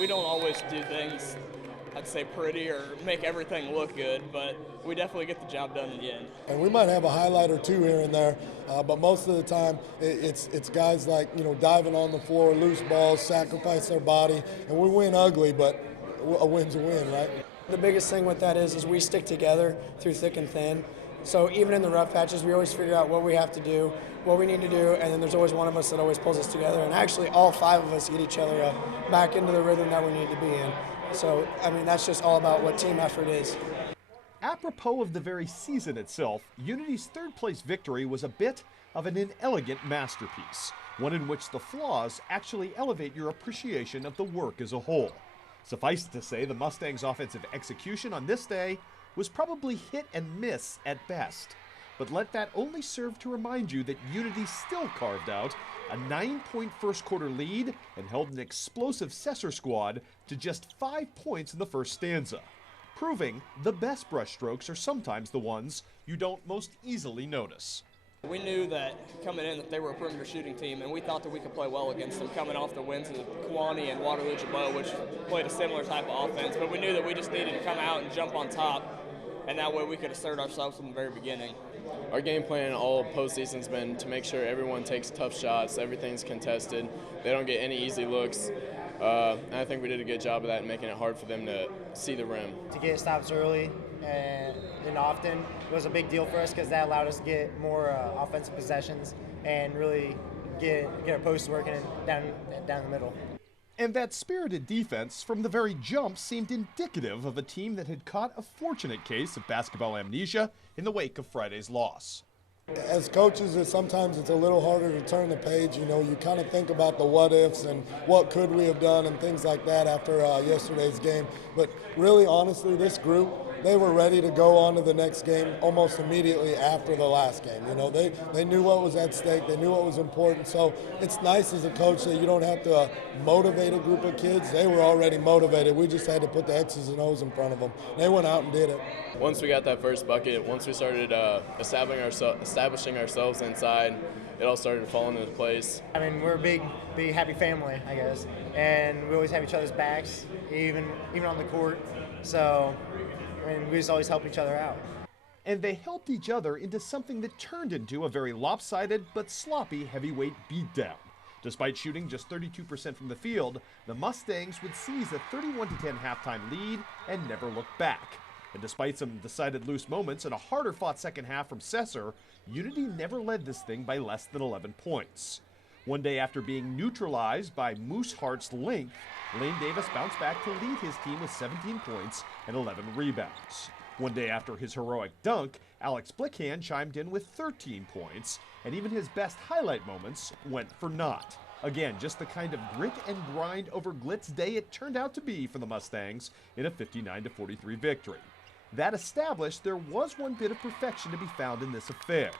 we don't always do things, I'd say, pretty or make everything look good, but we definitely get the job done in the end. And we might have a highlight or two here and there, but most of the time it's guys like, diving on the floor, loose balls, sacrifice their body, and we win ugly, but a win's a win, right? The biggest thing with that is we stick together through thick and thin. So even in the rough patches, we always figure out what we have to do, what we need to do, and then there's always one of us that always pulls us together. And actually, all five of us get each other back into the rhythm that we need to be in. So, that's just all about what team effort is. Apropos of the very season itself, Unity's third-place victory was a bit of an inelegant masterpiece, one in which the flaws actually elevate your appreciation of the work as a whole. Suffice it to say, the Mustangs' offensive execution on this day was probably hit and miss at best. But let that only serve to remind you that Unity still carved out a 9-point first-quarter lead and held an explosive Cesar squad to just 5 points in the first stanza, proving the best brushstrokes are sometimes the ones you don't most easily notice. We knew that coming in that they were a perimeter shooting team, and we thought that we could play well against them coming off the wins of Kewanee and Waterloo-Jabot, which played a similar type of offense. But we knew that we just needed to come out and jump on top, and that way we could assert ourselves from the very beginning. Our game plan all postseason has been to make sure everyone takes tough shots, everything's contested, they don't get any easy looks. And I think we did a good job of that, making it hard for them to see the rim. To get stops early and often was a big deal for us because that allowed us to get more offensive possessions and really get our posts working down the middle. And that spirited defense from the very jump seemed indicative of a team that had caught a fortunate case of basketball amnesia in the wake of Friday's loss. As coaches, sometimes it's a little harder to turn the page. You kind of think about the what ifs and what could we have done and things like that after yesterday's game. But really, honestly, this group, they were ready to go on to the next game almost immediately after the last game. They knew what was at stake. They knew what was important. So it's nice as a coach that you don't have to motivate a group of kids. They were already motivated. We just had to put the X's and O's in front of them. They went out and did it. Once we got that first bucket, once we started establishing ourselves inside, it all started falling into place. We're a big, happy family, I guess, and we always have each other's backs, even on the court. So, we just always help each other out. And they helped each other into something that turned into a very lopsided but sloppy heavyweight beatdown. Despite shooting just 32% from the field, the Mustangs would seize a 31-10 halftime lead and never look back. And despite some decided loose moments and a harder-fought second half from Cesar, Unity never led this thing by less than 11 points. One day after being neutralized by Mooseheart's length, Lane Davis bounced back to lead his team with 17 points and 11 rebounds. One day after his heroic dunk, Alex Blickhand chimed in with 13 points, and even his best highlight moments went for naught. Again, just the kind of grit and grind over glitz day it turned out to be for the Mustangs in a 59-43 victory. That established there was one bit of perfection to be found in this affair.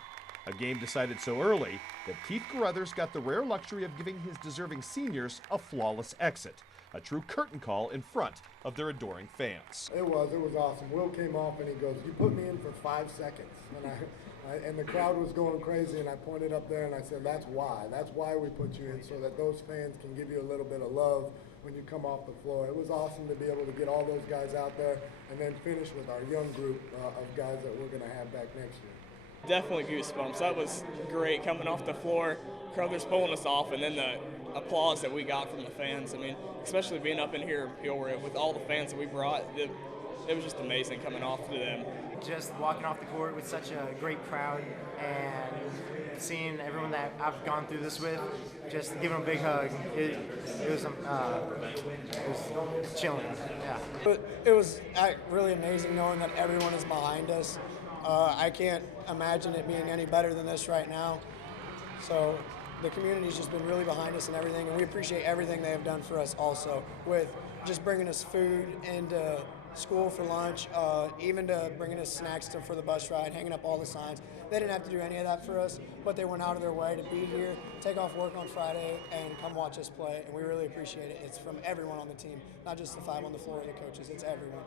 A game decided so early that Keith Carruthers got the rare luxury of giving his deserving seniors a flawless exit, a true curtain call in front of their adoring fans. It was awesome. Will came off and he goes, "You put me in for 5 seconds." And the crowd was going crazy, and I pointed up there and I said, that's why we put you in, so that those fans can give you a little bit of love when you come off the floor. It was awesome to be able to get all those guys out there and then finish with our young group of guys that we're going to have back next year. Definitely goosebumps. That was great coming off the floor, Crothers pulling us off, and then the applause that we got from the fans. Especially being up in here in Peoria with all the fans that we brought, it was just amazing coming off to them. Just walking off the court with such a great crowd and seeing everyone that I've gone through this with, just giving them a big hug. It was chilling. Yeah. It was really amazing knowing that everyone is behind us. I can't imagine it being any better than this right now. So the community's just been really behind us and everything, and we appreciate everything they have done for us also, with just bringing us food into school for lunch, even to bringing us snacks for the bus ride, hanging up all the signs. They didn't have to do any of that for us, but they went out of their way to be here, take off work on Friday, and come watch us play, and we really appreciate it. It's from everyone on the team, not just the 5 on the floor or the coaches, it's everyone.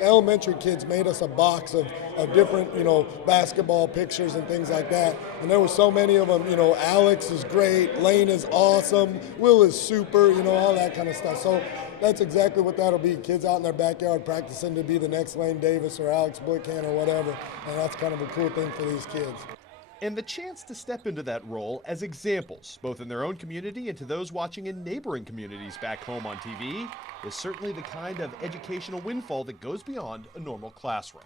Elementary kids made us a box of different, basketball pictures and things like that. And there were so many of them, Alex is great, Lane is awesome, Will is super, all that kind of stuff. So that's exactly what that'll be. Kids out in their backyard practicing to be the next Lane Davis or Alex Boykan or whatever. And that's kind of a cool thing for these kids. And the chance to step into that role as examples, both in their own community and to those watching in neighboring communities back home on TV, is certainly the kind of educational windfall that goes beyond a normal classroom.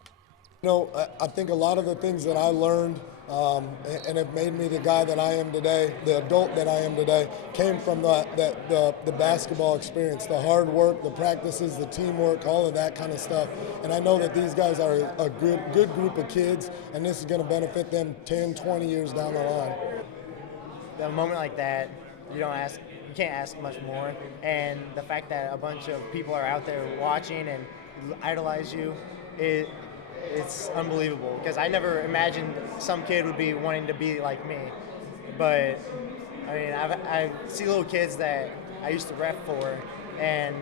I think a lot of the things that I learned and have made me the guy that I am today, the adult that I am today, came from the basketball experience, the hard work, the practices, the teamwork, all of that kind of stuff. And I know that these guys are a good group of kids, and this is going to benefit them 10, 20 years down the line. A moment like that, you can't ask much more. And the fact that a bunch of people are out there watching and idolize you, it's unbelievable, because I never imagined some kid would be wanting to be like me. But I mean, I see little kids that I used to rep for, and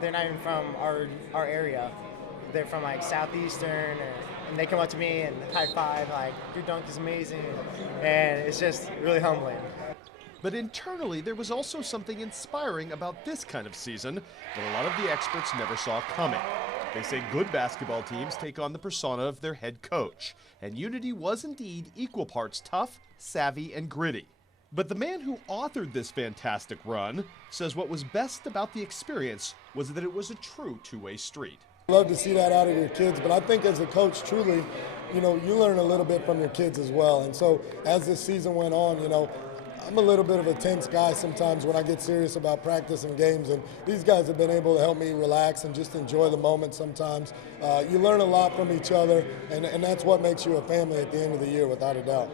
they're not even from our area. They're from like Southeastern, and they come up to me and high five, like, your dunk is amazing, and it's just really humbling. But internally, there was also something inspiring about this kind of season that a lot of the experts never saw coming. They say good basketball teams take on the persona of their head coach, and Unity was indeed equal parts tough, savvy, and gritty. But the man who authored this fantastic run says what was best about the experience was that it was a true two-way street. Love to see that out of your kids, but I think as a coach, truly, you learn a little bit from your kids as well. And so as this season went on, I'm a little bit of a tense guy sometimes when I get serious about practice and games, and these guys have been able to help me relax and just enjoy the moment sometimes. You learn a lot from each other, and that's what makes you a family at the end of the year, without a doubt.